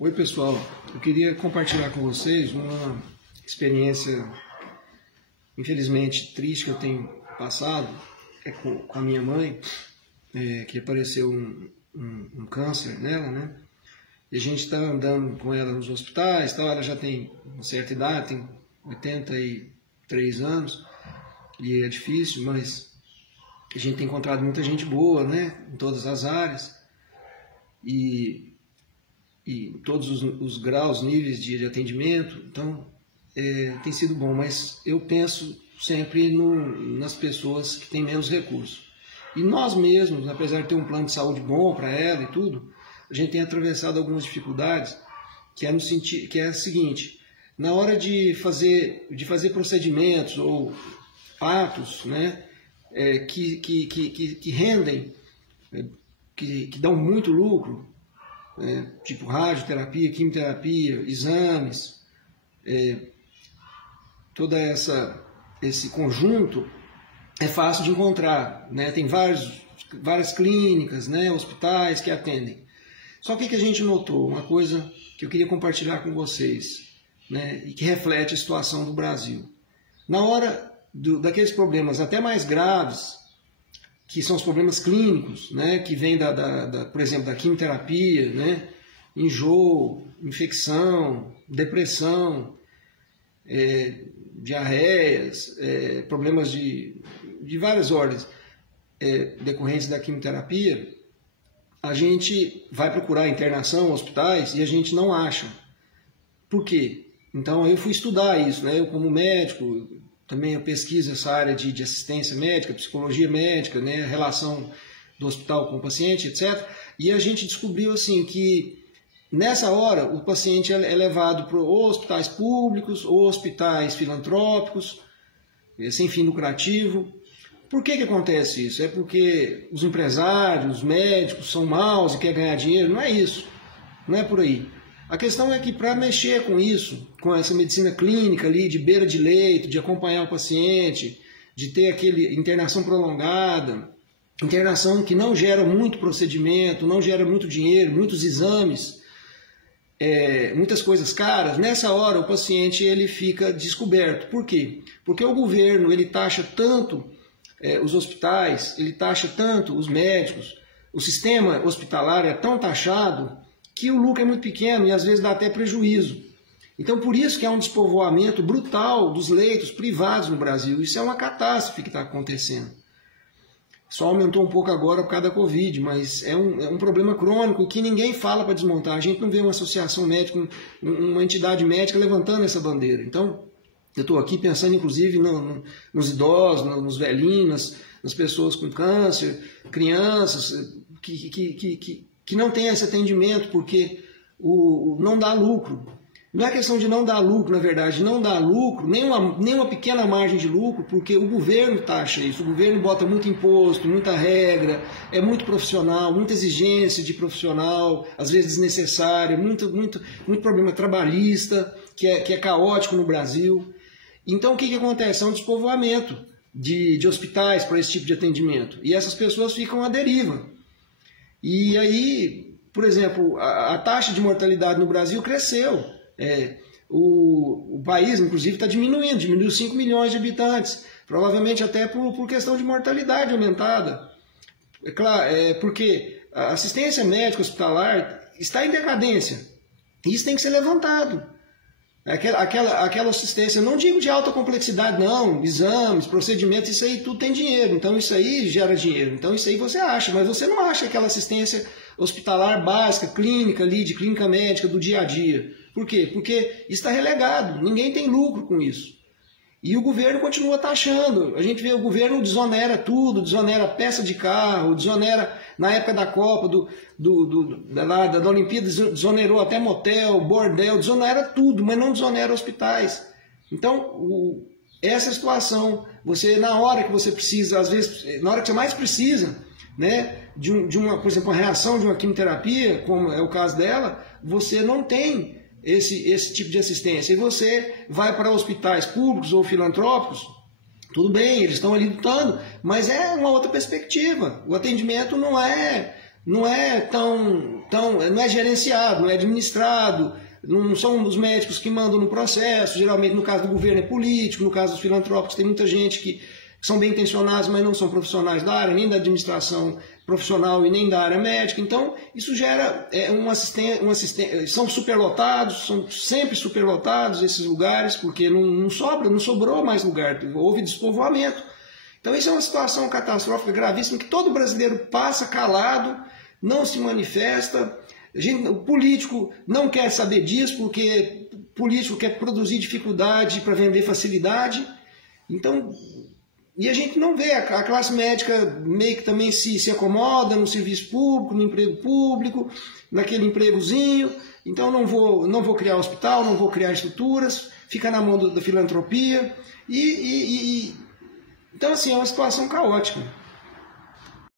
Oi pessoal, eu queria compartilhar com vocês uma experiência, infelizmente triste, que eu tenho passado com a minha mãe, que apareceu um câncer nela, né? E a gente está andando com ela nos hospitais, tal. Ela já tem uma certa idade, tem 83 anos, e é difícil, mas a gente tem encontrado muita gente boa, né? Em todas as áreas, e todos os graus, níveis de atendimento, então tem sido bom, mas eu penso sempre nas pessoas que têm menos recursos. E nós mesmos, apesar de ter um plano de saúde bom para ela e tudo, a gente tem atravessado algumas dificuldades, que é a seguinte: na hora de fazer procedimentos ou atos, né, que rendem, que dão muito lucro, tipo radioterapia, quimioterapia, exames, todo esse conjunto é fácil de encontrar, né? Tem várias clínicas, né, hospitais que atendem. Só que a gente notou uma coisa que eu queria compartilhar com vocês, né, e que reflete a situação do Brasil. Na hora daqueles problemas até mais graves, que são os problemas clínicos, né, que vêm, por exemplo, da quimioterapia, né, enjoo, infecção, depressão, diarreias, problemas de várias ordens decorrentes da quimioterapia, a gente vai procurar internação, hospitais, e a gente não acha. Por quê? Então eu fui estudar isso, né, eu como médico. Também eu pesquiso essa área de assistência médica, psicologia médica, né, relação do hospital com o paciente, etc. E a gente descobriu assim que nessa hora o paciente é levado para hospitais públicos ou hospitais filantrópicos, sem fim lucrativo. Por que acontece isso? É porque os empresários, os médicos são maus e querem ganhar dinheiro? Não é isso, não é por aí. A questão é que para mexer com isso, com essa medicina clínica ali, de beira de leito, de acompanhar o paciente, de ter aquele internação prolongada, internação que não gera muito procedimento, não gera muito dinheiro, muitos exames, muitas coisas caras, nessa hora o paciente ele fica descoberto. Por quê? Porque o governo ele taxa tanto os hospitais, ele taxa tanto os médicos, o sistema hospitalar é tão taxado que o lucro é muito pequeno e às vezes dá até prejuízo. Então por isso que há um despovoamento brutal dos leitos privados no Brasil. Isso é uma catástrofe que está acontecendo. Só aumentou um pouco agora por causa da Covid, mas é um problema crônico que ninguém fala para desmontar. A gente não vê uma associação médica, uma entidade médica levantando essa bandeira. Então eu estou aqui pensando inclusive nos idosos, nos velhinhos, nas pessoas com câncer, crianças que não tem esse atendimento porque não dá lucro. Não é questão de não dar lucro, na verdade, não dá lucro, nem uma pequena margem de lucro, porque o governo taxa isso, o governo bota muito imposto, muita regra, é muito profissional, muita exigência de profissional, às vezes desnecessária, muito problema trabalhista, que é caótico no Brasil. Então o que acontece? É um despovoamento de hospitais para esse tipo de atendimento, e essas pessoas ficam à deriva. E aí, por exemplo, a taxa de mortalidade no Brasil cresceu. O país, inclusive, está diminuiu 5 milhões de habitantes, provavelmente até por questão de mortalidade aumentada. É claro, porque a assistência médica hospitalar está em decadência. Isso tem que ser levantado. Aquela assistência, não digo de alta complexidade, não, exames, procedimentos, isso aí tudo tem dinheiro, então isso aí gera dinheiro, então isso aí você acha, mas você não acha aquela assistência hospitalar básica, clínica ali, de clínica médica, do dia a dia. Por quê? Porque está relegado, ninguém tem lucro com isso. E o governo continua taxando. A gente vê o governo desonera tudo, desonera peça de carro, desonera, na época da Copa, da Olimpíada, desonerou até motel, bordel, desonera tudo, mas não desonera hospitais. Então, essa situação, você, na hora que você precisa, às vezes, na hora que você mais precisa, né, por exemplo, uma reação de uma quimioterapia, como é o caso dela, você não tem esse tipo de assistência, e você vai para hospitais públicos ou filantrópicos, tudo bem, eles estão ali lutando, mas é uma outra perspectiva. O atendimento não é não é não é gerenciado, não é administrado, não são os médicos que mandam no processo, geralmente no caso do governo é político, no caso dos filantrópicos tem muita gente que são bem intencionados, mas não são profissionais da área, nem da administração profissional e nem da área médica. Então, isso gera são superlotados, são sempre superlotados esses lugares, porque não sobrou mais lugar, houve despovoamento. Então, isso é uma situação catastrófica gravíssima que todo brasileiro passa calado, não se manifesta. O político não quer saber disso, porque o político quer produzir dificuldade para vender facilidade. Então, e a gente não vê, a classe médica meio que também se acomoda no serviço público, no emprego público, naquele empregozinho. Então não vou criar hospital, não vou criar estruturas, fica na mão da filantropia. Então assim, é uma situação caótica.